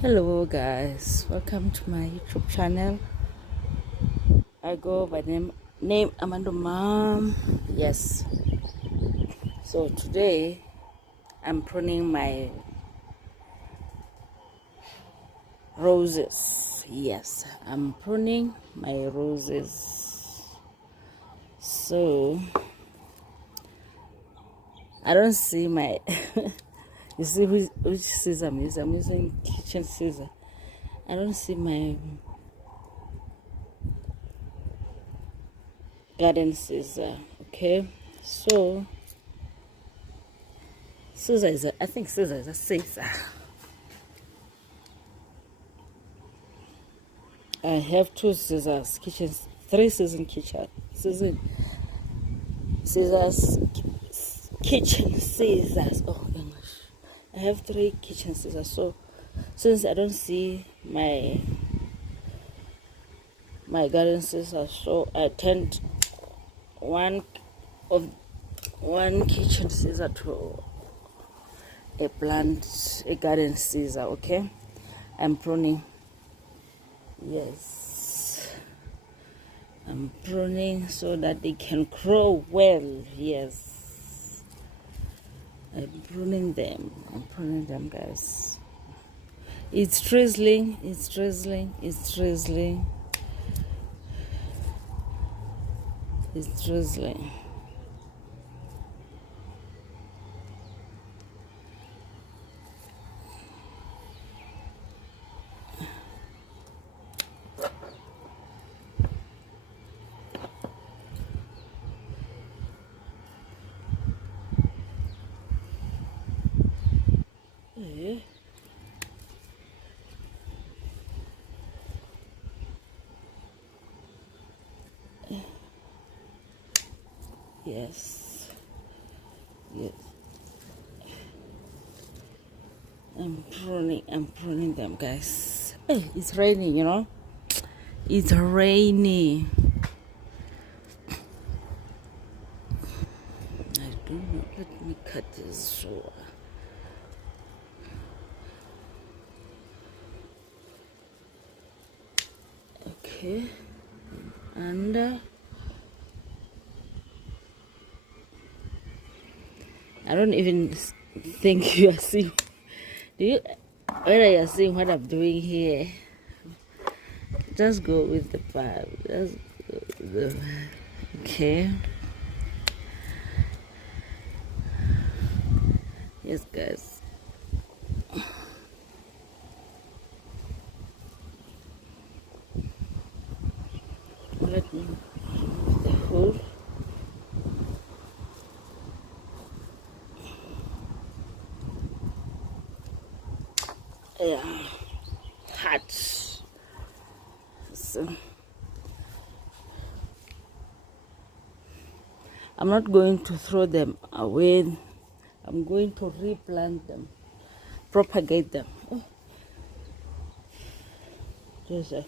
Hello guys, welcome to my YouTube channel. I go by name Amanda Mom. Yes. So today I'm pruning my roses. Yes, I'm pruning my roses. So I don't see my you see which scissor I'm using? I'm using kitchen scissor. I don't see my garden scissor. Okay, so scissor is I think scissor is a scissor. I have two scissors, three kitchen scissors. Oh, English. I have three kitchen scissors. So, since I don't see my garden scissors, so I turned one kitchen scissor to a garden scissor. Okay, I'm pruning. Yes. I'm pruning so that they can grow well. Yes. I'm pruning them, guys. It's drizzling, it's drizzling, it's drizzling. It's drizzling. Yes. Yes. I'm pruning them, guys. Hey, it's raining, It's rainy. I don't know. Let me cut this short. Okay. And I don't even think you are seeing. Whether you are seeing what I'm doing here? Just go with the vibe. Just go with the okay. Yes, guys. Let me remove the hole. Yeah, hot. So I'm not going to throw them away. I'm going to replant them, propagate them. Oh, there's a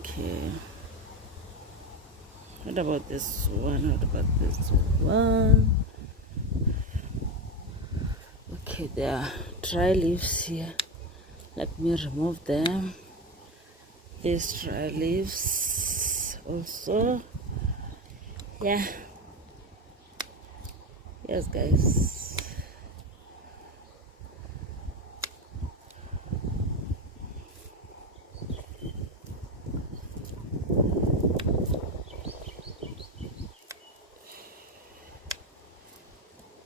okay. What about this one? What about this one? Okay, there are dry leaves here. Let me remove them. These dry leaves also. Yeah. Yes, guys.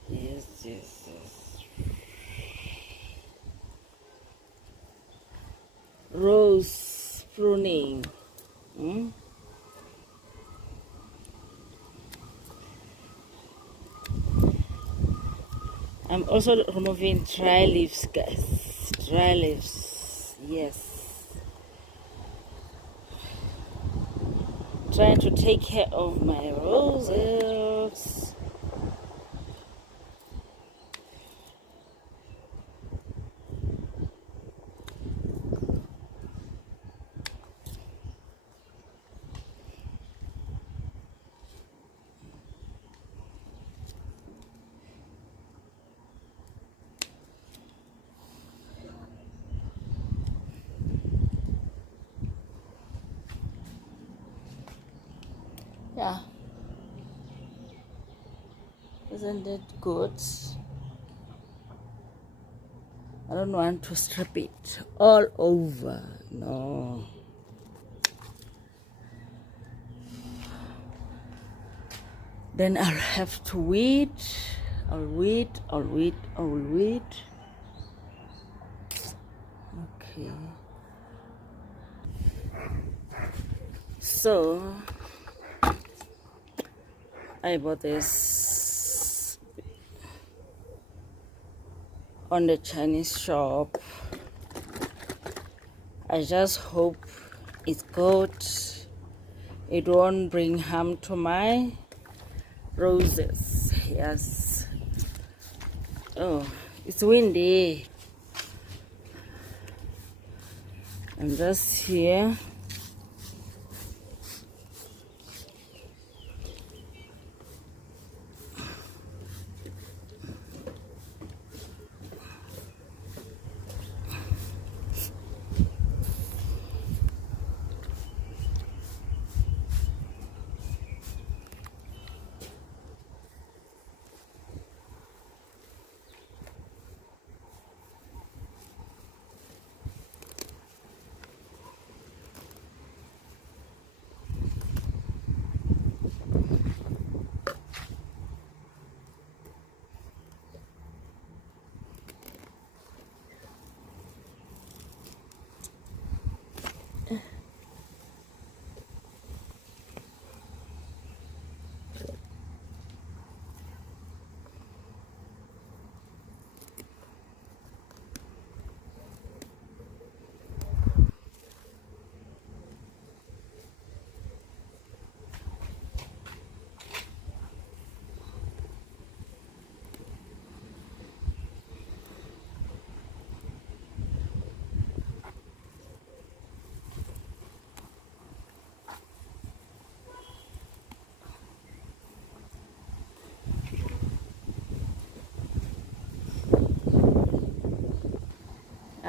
Yes. Rose pruning. I'm also removing dry leaves, guys. Dry leaves. Yes. Trying to take care of my roses. Yeah. Isn't it good? I don't want to strip it all over. No. Then I'll have to wait. I'll wait. Okay. So I bought this on the Chinese shop. I just hope it's good. It won't bring harm to my roses. Yes. Oh, it's windy. I'm just here.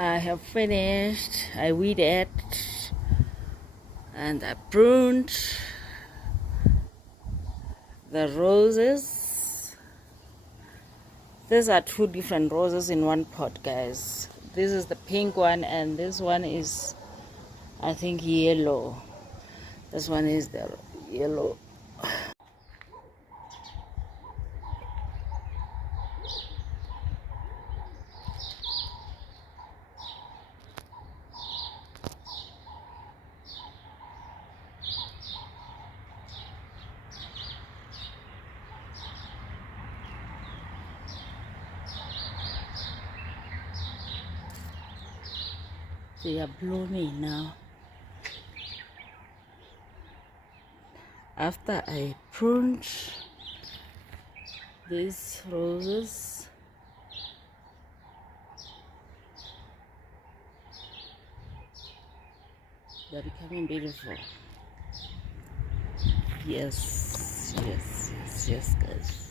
I have finished. I weeded and I pruned the roses. These are two different roses in one pot, guys. This is the pink one and this one is, I think, yellow. This one is the yellow. They are blooming now. After I pruned these roses, they're becoming beautiful. Yes, guys.